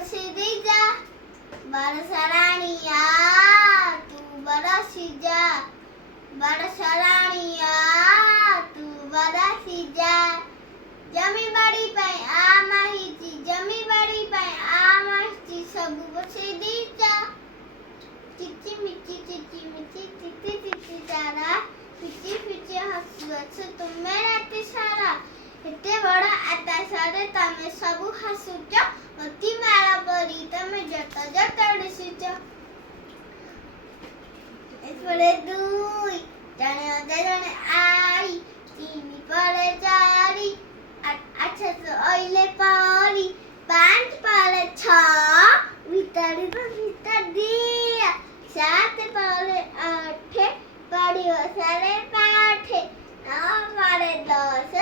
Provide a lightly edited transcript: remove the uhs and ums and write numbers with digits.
बरसी जा बरसरानिया तू बरसी जा बरसरानिया तू बरसी जा जमी बड़ी पे आ माहिती जमी बड़ी पे आ माहिती सब बरसी जा चिची मिची चिची तारा पिची पिची हसू तुम मेरा तिसारा इतने बड़ा आता सारे तमे सबु हसुचो अति मारा परी तमे जता जता दिसुचो इसपरे दुई जने आई तीन परे चारी अच्छा तो ओइले पारी पांच परे छ भीतर तो भीतर दिया सात परे आठ पड़ी सारे पाठ नौ परे 10